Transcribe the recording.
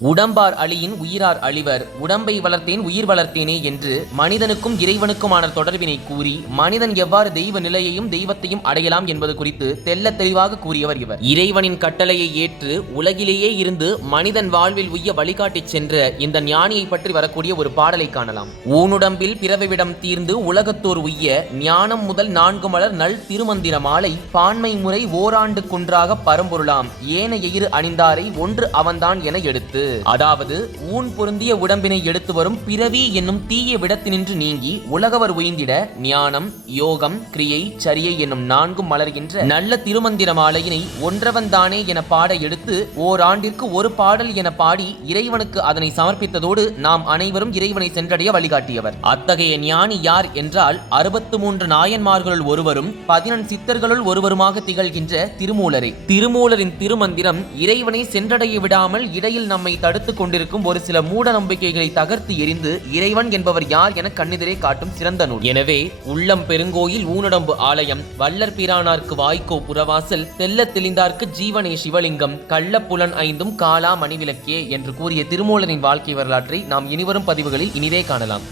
உடம்பார் அழியின் உயிரார் அழிவர், உடம்பை வளர்த்தேன் உயிர் வளர்த்தேனே என்று மனிதனுக்கும் இறைவனுக்குமான தொடர்பினை கூறி மனிதன் எவ்வாறு தெய்வ நிலையையும் தெய்வத்தையும் அடையலாம் என்பது குறித்து தெள்ளத் தெளிவாக கூறியவர் இவர். இறைவனின் கட்டளையை ஏற்று உலகிலேயே இருந்து மனிதன் வாழ்வில் உய்ய வழிகாட்டிச் சென்ற இந்த ஞானியை பற்றி வரக்கூடிய ஒரு பாடலை காணலாம். ஊனுடம்பில் பிறவிவிடம் தீர்ந்து உலகத்தோர் உய்ய ஞானம் முதல் 4 மலர் நல் திருமந்திர மாலை பான்மை முறை ஓராண்டு குன்றாக பரம்பொருளாம் ஏன எயிறு அணிந்தாரை ஒன்று அவன்தான் என எடுத்து, அதாவது ஊன் பொருந்திய உடம்பினை எடுத்து வரும் பிறவி என்னும் தீய விடத்தினின்று நீங்கி உலகவர் உய்ந்திட ஞானம், யோகம், கிரியை, சரியை என்னும் 4 மலர்கின்ற நல்ல திருமந்திர மாலையினை ஒன்றவன் தானே என பாட எடுத்து ஓராண்டிற்கு ஒரு பாடல் என பாடி இறைவனுக்கு அதனை சமர்ப்பித்ததோடு நாம் அனைவரும் இறைவனை சென்றடைய வழிகாட்டியவர். அத்தகைய ஞானி யார் என்றால் 63 நாயன்மார்களுள் ஒருவரும் 14 சித்தர்களுள் ஒருவருமாக திகழ்கின்ற திருமூலரே. திருமூலரின் திருமந்திரம் இறைவனை சென்றடைய விடாமல் இடையில் நம்மை தடுத்துக் கொண்டிருக்கும் ஒரு சில மூட நம்பிக்கைகளை தகர்த்து எறிந்து இறைவன் என்பவர் யார் என கண்ணிதிரை காட்டும் சிறந்த நூல். எனவே உள்ளம் பெருங்கோயில் ஊனுடம்பு ஆலயம், வள்ளற் பிரானார்க்கு வாய்க்கோ புறவாசல், தெல்ல தெளிந்தார்க்கு ஜீவனே சிவலிங்கம், கள்ள புலன் 5 காலா மணிவிளக்கே என்று கூறிய திருமூலரின் வாழ்க்கை வரலாற்றை நாம் இனிவரும் பதிவுகளில் இனிதே காணலாம்.